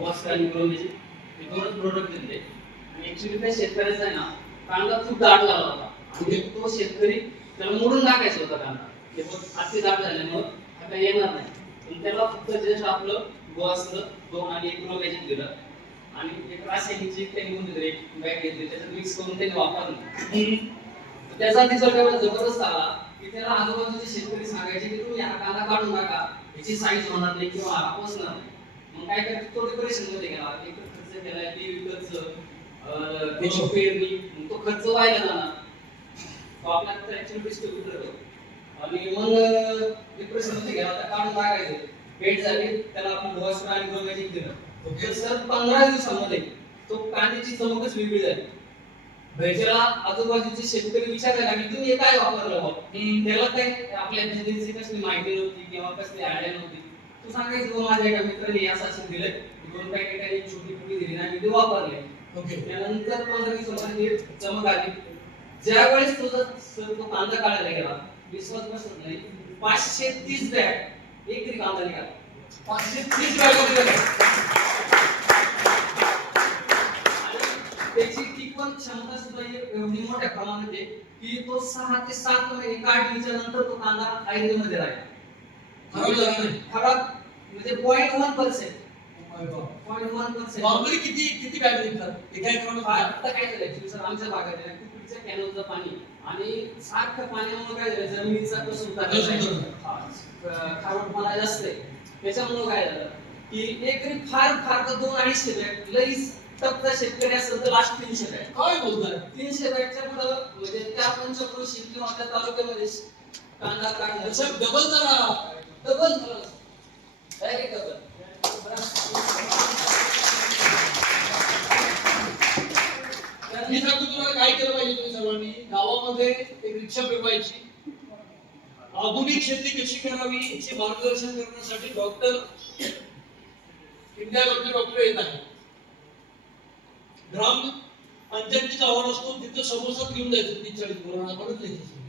वस्त्र आणि ग्रोमेचे हे दोनच प्रोडक्ट दिले. आणि ऍक्च्युली त्या शेतकऱ्याचा आहे ना कांदा खूप दाट झाला होता आणि तो शेतकरी त्याला मोडून टाकायचा होता कांदा. ते पण अति दाट झाल्यामुळे आता येणार नाही. पण त्याला फक्त जस्ट आपलं वस्त्र 2 आणि 1 किलो मॅजिक दिलं आणि एक रासायनिकची त्यांनी म्हणून एक बॅग घेतली त्याच्यात मिक्स करून त्यांनी वापरलं. त्याचा रिझल्ट एवढा जबरदस्त आला की त्याला आजूबाजूचे शेतकरी सांगायचे की तुम्ही हा कांदा काढून टाका, याची साईज होणार नाही किंवा हा पोचणार नाही. मग काय करायचं, तो डिप्रेशन मध्ये गेला, एक खर्च केला, बी विकतचं, त्याची पेरणी, तो खर्च व्हायला जाणार, तो आपला ऍक्च्युअली डिस्ट्रीब्युटर होतो आणि मग डिप्रेशन मध्ये गेला, त्या काढून टाकायचं. भेट झाली, त्याला आपण वस्त्र आणि ग्रोमॅजिक दिलं. तर सर 15 दिवसामध्ये तो कांद्याची चमकच वेगळी झाली. भेटेला आजूबाजूचे शेतकरी विचारायला लागले तुम्ही हे काय वापरलं बा? त्याला काय आपल्या बिझनेसची कसली माहिती नव्हती किंवा कसली आयडिया नव्हती. तू सांगायचं माझ्या एका मित्राने असं दिलंय, 2 पॅकेट आणि छोटी पुडी दिली आणि ते वापरले. ओके, त्यानंतर 15 दिवसांमध्ये चमक आली. ज्या वेळेस तुझा तो कांदा काढायला गेला, विश्वास बसत नाही, 530 बॅग एकरी कांदा निघाला. 530 बॅग त्याची टिकवण क्षमता सुद्धा एवढी मोठ्या प्रमाणात आहे की तो 6 ते 7 महिने काढल्याच्या नंतर तो कांदा आयर्नमध्ये राहील. खराब झाला नाही, खराब म्हणजे 0.1%. 0.1%. नॉर्मली किती बॅग निघतात एका एकरामध्ये? आता काय झालं ऍक्च्युअली सर, आमच्या भागात आहे कुपीच्या कॅनलचं पाणी आणि सारखं पाण्यामुळे काय झालं, जमिनीचा कसुरता खारटपणा जास्त आहे. त्याच्यामुळे काय झालं की एकरी फार फार तर 2-250 बॅग लईच टप्पा शेतकरी असेल तर लास्ट 300 बॅग. काय बोलताय? 300 बॅगच्या पुढे म्हणजे त्या पंचक्रोशी किंवा त्या तालुक्यामध्ये कांदा काढणं सर डबल झाला. Direct double. मी सांगतो तुम्हाला काय केलं पाहिजे. तुम्ही सर्वांनी गावामध्ये एक रिक्षा फिरवायची, आधुनिक शेती कशी करावी याचे मार्गदर्शन करण्यासाठी इंडियाकडचे डॉक्टर येत आहेत. ग्राम पंचायतीचा आव्हान असतो, तिथं समोसा घेऊन जायचं 30-40 पोरांना, परत यायचं.